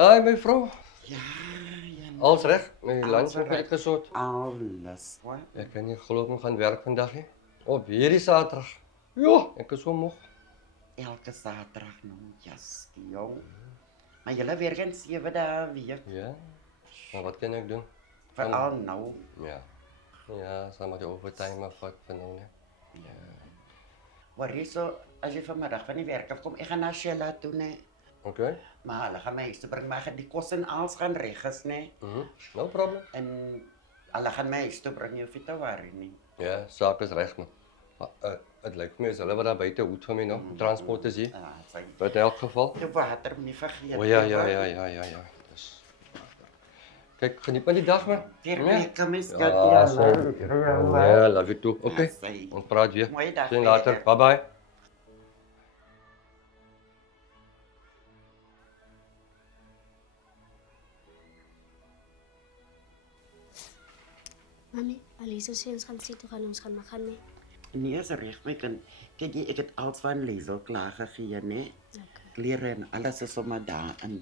Hi my vrou. Ja, ja. Alles reg? My Alles lunch het reg. uitgesort. Alles, hoor. Ek kan nie glo ek moet gaan werk vandag nie. Op hierdie Saterdag. Ja, ek is so moeg. Elke Saterdag nou, jaskie, jong. Maar julle werk in 7 dae 'n week. Ja. Maar wat kan ek doen? Veral nou. Ja. Ja, saam met die overtime vat vir nou nie. Hoor jy so, as jy vanmiddag van die werk af kom, ek gaan na Sheila toe, nee. Okay. Maar hulle gaan my huis toe bring, maar die kos en alles gaan reg is, nee. No problem. En hulle gaan my huis toe bring, jy hoef nie te worry nie. Ja, saak is reg man. Maar dit lyk vir my is hulle wat daar buite hoed vir my nou. Transport is hier. Ja, sy. But in elk geval. Die water moet nie vergeet. O ja. Dis kyk, geniet maar die dag man. Verweke my skat, Ja, ja. so. Ja, love you too. Okay. Sy. Ons praat weer. Mooie dag Sien later. verder. Bye bye. Mami, Alisa sê ons gaan sê toe gaan ons gaan makan nie. Nee, is reg, my kind. Kyk, ek het alles van Liesel klaar gegee, nee. Okay. Klere en alles is sommer daarin.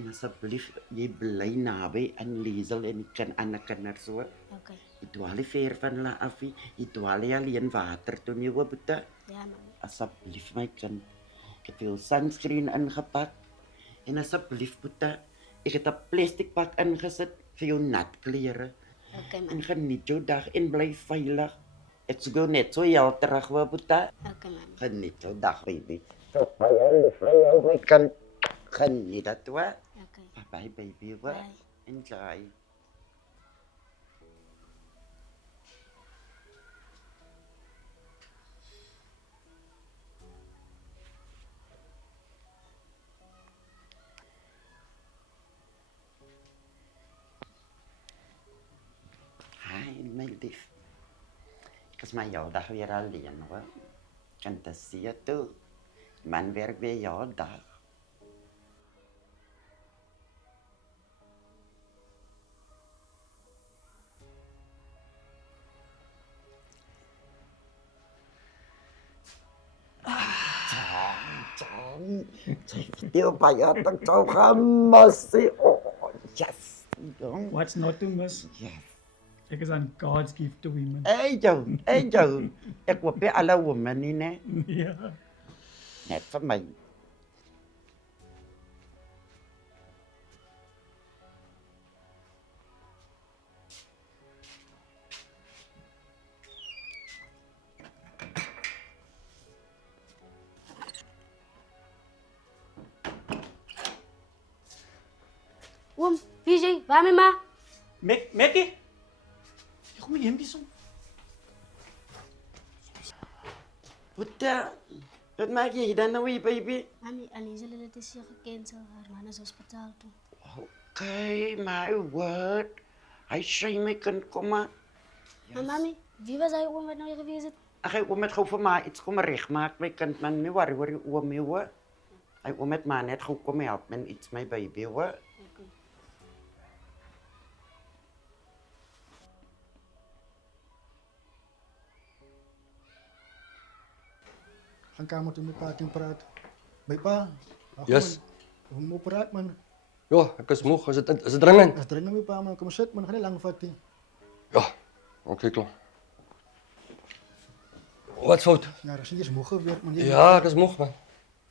En asseblief, jy bly naby aan Liesel en die ander kinders so. Okay. Jy dwaal nie ver van hulle af nie. Jy dwaal nie alleen water toe nie, hoor, boete. Ja, mami. Asseblief, my kind. Ek het veel sunscreen ingepak. En asseblief, boete, ek het 'n plastic pak ingesit vir jou nat klere. Okay, En mami. geniet jou dag en bly veilig. Ek sê net so jou terug, hoor, boete. Okay, mami. Geniet jou dag, baby. Tot vry, my kind. Geniet dat, hoor. Okay. Bye, baby, hoor. Bye. Enjoy. Hi, my lief. Ek is maar jou dag weer alleen, hoor. Kan te sien toe. Man werk weer jou dag. Stil baie tak sou masih. Oh, yes. Dong. What's not to miss? Yes. Ek is aan God's gift to women. Angel. Ek hoop jy alle women nie, né? Ja. Net vir my. Oom, VJ, waar my ma? Mekkie? Jy kom hier hempie so. Wat maak jy dan nou, baby? Mami, Alisa het dit hier gecancel. Haar man is hospitaal toe. Okay, my word. Hy sê my kan kom maar. Maar mami, wie was hy oom wat nou hier gewees het? Ag, hy oom het gou vir my iets kom regmaak, my kind, man, nie worry oor die oom nie, hoor. Hy oom het maar net gou kom help met iets my baby, hoor. Okay. Gaan kamer toe met pa en praat. By pa. Ag, Yes. man, Hoe moet praat man? Ja, ek is moeg. Is dit dringend? As dring my pa man, kom sit man, gaan nie lank vat nie. Ja. Okay, klaar. Wat fout? Ja, dis nie moeg geweet man. Ja, ek is moeg man.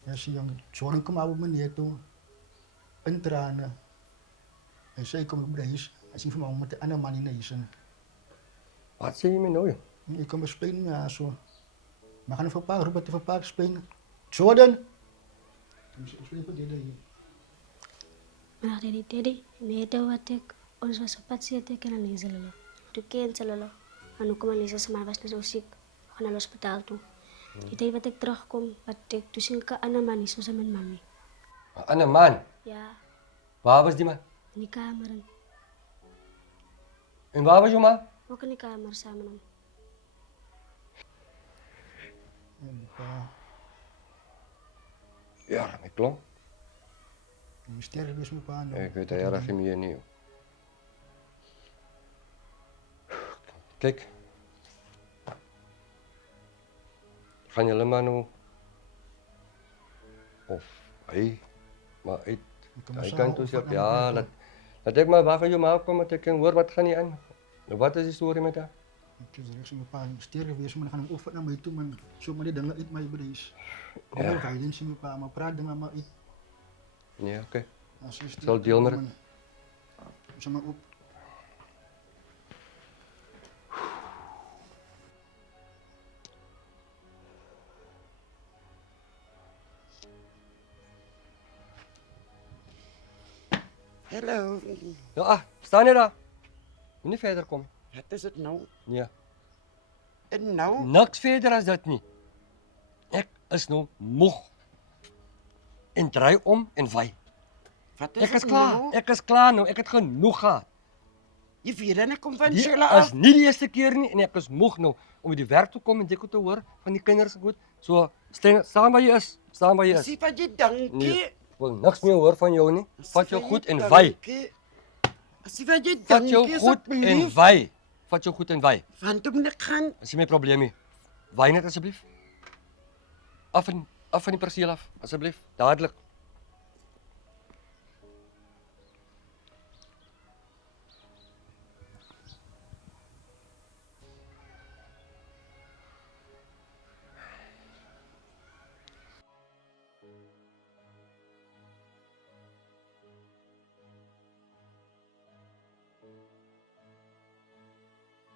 Ja, sien jong. Sorry kom op meneer toe. In trane. Hy sê kom by huis. Hy sê vir my om met 'n ander man in huis. Wat sê jy my nou? Ek kom speel ja so. Maar gaan vir pa roep dat vir pa speel. Jordan. Kom speel vir dit. Maar Daddy, nee, dit wat ek ons was op pad sit ek en Alisa hulle. Toe cancel hulle. En hoe kom Alisa se man was net so siek. Gaan na hospitaal toe. Die tyd wat ek terugkom, wat ek toe sien 'n ander man hier soos my mami. 'n Ander man. Ja, Waar was die man? in die kamer. En waar was jou man? Ook in die kamer saam met hom. Pa, Ja, ek klop. mysterie wees my pa nou. Ek weet hy reg nie meer nie. Kyk. Gaan julle maar nou of hy maar uit Hy kan toe sê, ja, laat ek maar wag vir jou ma kom, dat ek kan hoor wat gaan nie aan. Nou, wat is die storie met haar? Ek is reg, my pa steur gewees, maar hy gaan hom opvat na my toe, man. So maar die dinge uit my bereis. Ja. Ja. Violence, my pa, maar praat dinge maar uit. Nee, oké. As jy Sal deel met dit. Ons maar op. Hallo. Ja, staan jy daar? Moenie verder kom. Wat is dit nou? Nee, En nou? niks verder as dit nie. Ek is nou moeg. En draai om en wy. Wat is Ek is dit klaar. nou? Ek is klaar nou. Ek het genoeg gehad. Jy weet dan ek kom van Dit Sheila is af. nie die eerste keer nie en ek is moeg nou om by die werk te kom en dit te hoor van die kinders en goed. So, staan waar jy is. Staan waar jy is. Sien wat jy dankie. Nee, ek wil niks meer hoor van jou nie. Vat jou Sien goed wat en jy wy. dankie. Sien wat jy Vat jou dankie goed en asseblief. wy. Vat jou goed en wy. Want om ek gaan. Dis nie my probleem nie. Wy net asseblief. Af van die perseel af, asseblief. Dadelik.